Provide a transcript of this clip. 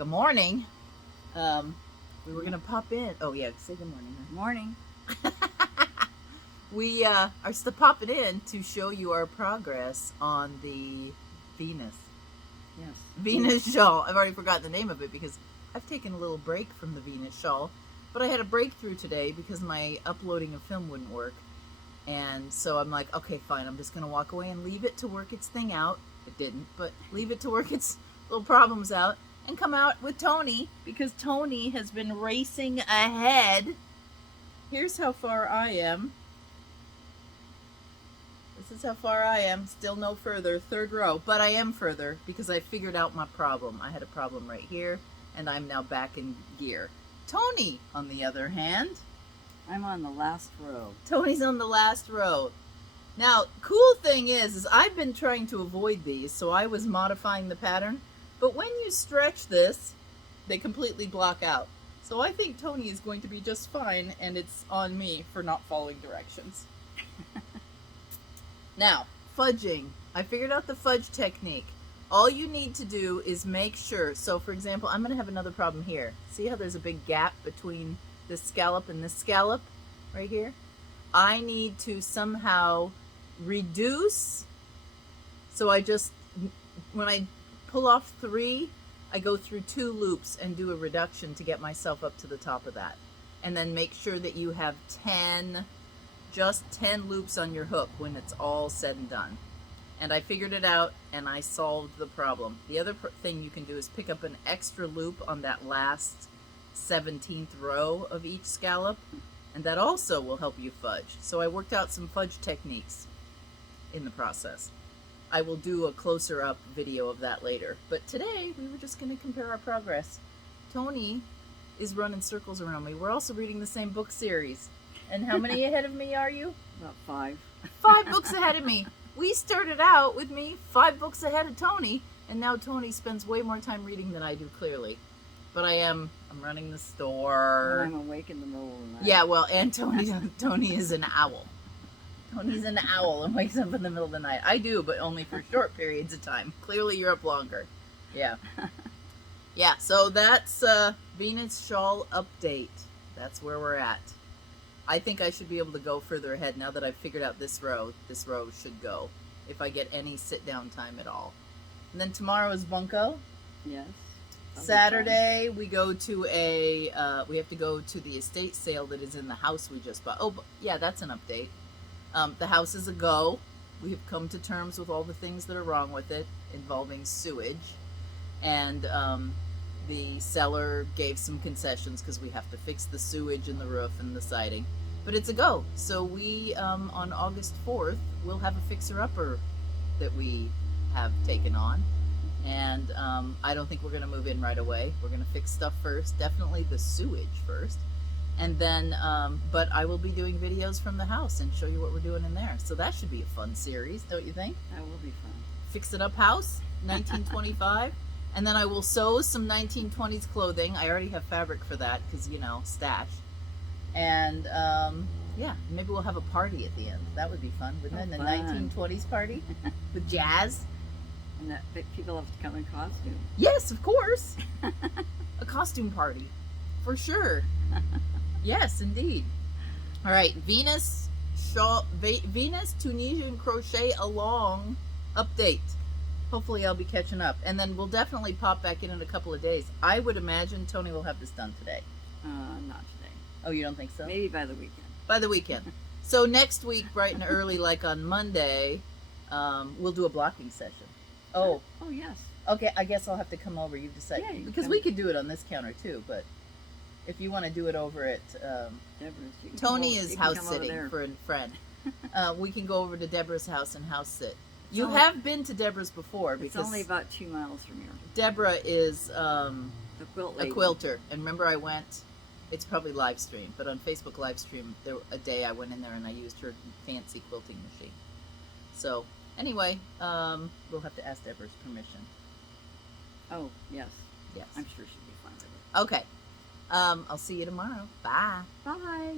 Good morning. We were gonna pop in. Oh yeah, say good morning. Morning. We are still popping in to show you our progress on the Venus Shawl. I've already forgotten the name of it because I've taken a little break from the Venus Shawl, but I had a breakthrough today because my uploading of film wouldn't work, and so I'm like, okay, fine. I'm just gonna walk away and leave it to work its thing out. It didn't, but leave it to work its little problems out. And come out with Toni because Toni has been racing ahead. Here's how far I am. This is how far I am. Still no further. Third row. But I am further because I figured out my problem. I had a problem right here, and I'm now back in gear. Toni, on the other hand. I'm on the last row. Toni's on the last row. Now, cool thing is I've been trying to avoid these, so I was modifying the pattern. But when you stretch this, they completely block out. So I think Toni is going to be just fine, and it's on me for not following directions. Now, fudging. I figured out the fudge technique. All you need to do is make sure. So, for example, I'm going to have another problem here. See how there's a big gap between this scallop and this scallop right here? I need to somehow reduce. So I just, when I pull off 3, I go through 2 loops and do a reduction to get myself up to the top of that. And then make sure that you have 10, just 10 loops on your hook when it's all said and done. And I figured it out and I solved the problem. The other thing you can do is pick up an extra loop on that last 17th row of each scallop, and that also will help you fudge. So I worked out some fudge techniques in the process. I will do a closer up video of that later. But today, we were just going to compare our progress. Toni is running circles around me. We're also reading the same book series. And how many ahead of me are you? About 5. 5 books ahead of me. We started out with me 5 books ahead of Toni, and now Toni spends way more time reading than I do, clearly. But I'm running the store. I'm awake in the middle of the night. Yeah, well, and Toni is an owl. Toni's an owl and wakes up in the middle of the night. I do, but only for short periods of time. Clearly, you're up longer. Yeah. Yeah, so that's Venus Shawl update. That's where we're at. I think I should be able to go further ahead now that I've figured out this row. This row should go if I get any sit-down time at all. And then tomorrow is bunco. Yes. Saturday, we go to we have to go to the estate sale that is in the house we just bought. Oh, yeah, that's an update. The house is a go. We have come to terms with all the things that are wrong with it, involving sewage. And the seller gave some concessions because we have to fix the sewage in the roof and the siding. But it's a go. So we, on August 4th, we'll have a fixer-upper that we have taken on. And I don't think we're going to move in right away. We're going to fix stuff first. Definitely the sewage first. And then, but I will be doing videos from the house and show you what we're doing in there. So that should be a fun series, don't you think? That will be fun. Fix It Up House, 1925. And then I will sew some 1920s clothing. I already have fabric for that because, you know, stash. And, yeah, maybe we'll have a party at the end. That would be fun, wouldn't it? The 1920s party with jazz. And that people have to come in costume. Yes, of course. A costume party, for sure. Yes, indeed. All right, Venus Tunisian crochet along update. Hopefully I'll be catching up. And then we'll definitely pop back in a couple of days. I would imagine Toni will have this done today. Not today. Oh, you don't think so? Maybe by the weekend. By the weekend. So next week, bright and early, like on Monday, we'll do a blocking session. Oh. Oh, yes. Okay, I guess I'll have to come over. You decide. Yeah, because we could do it on this counter too, but if you want to do it over at Deborah's, Toni is house sitting for a friend. We can go over to Deborah's house and house sit. You have been to Deborah's before because it's only about 2 miles from here. Deborah is a quilter, and remember I went. It's probably live stream, but on Facebook live stream, a day I went in there and I used her fancy quilting machine. So anyway, we'll have to ask Deborah's permission. Oh, yes. Yes. I'm sure she'll be fine with it. Okay. I'll see you tomorrow. Bye. Bye.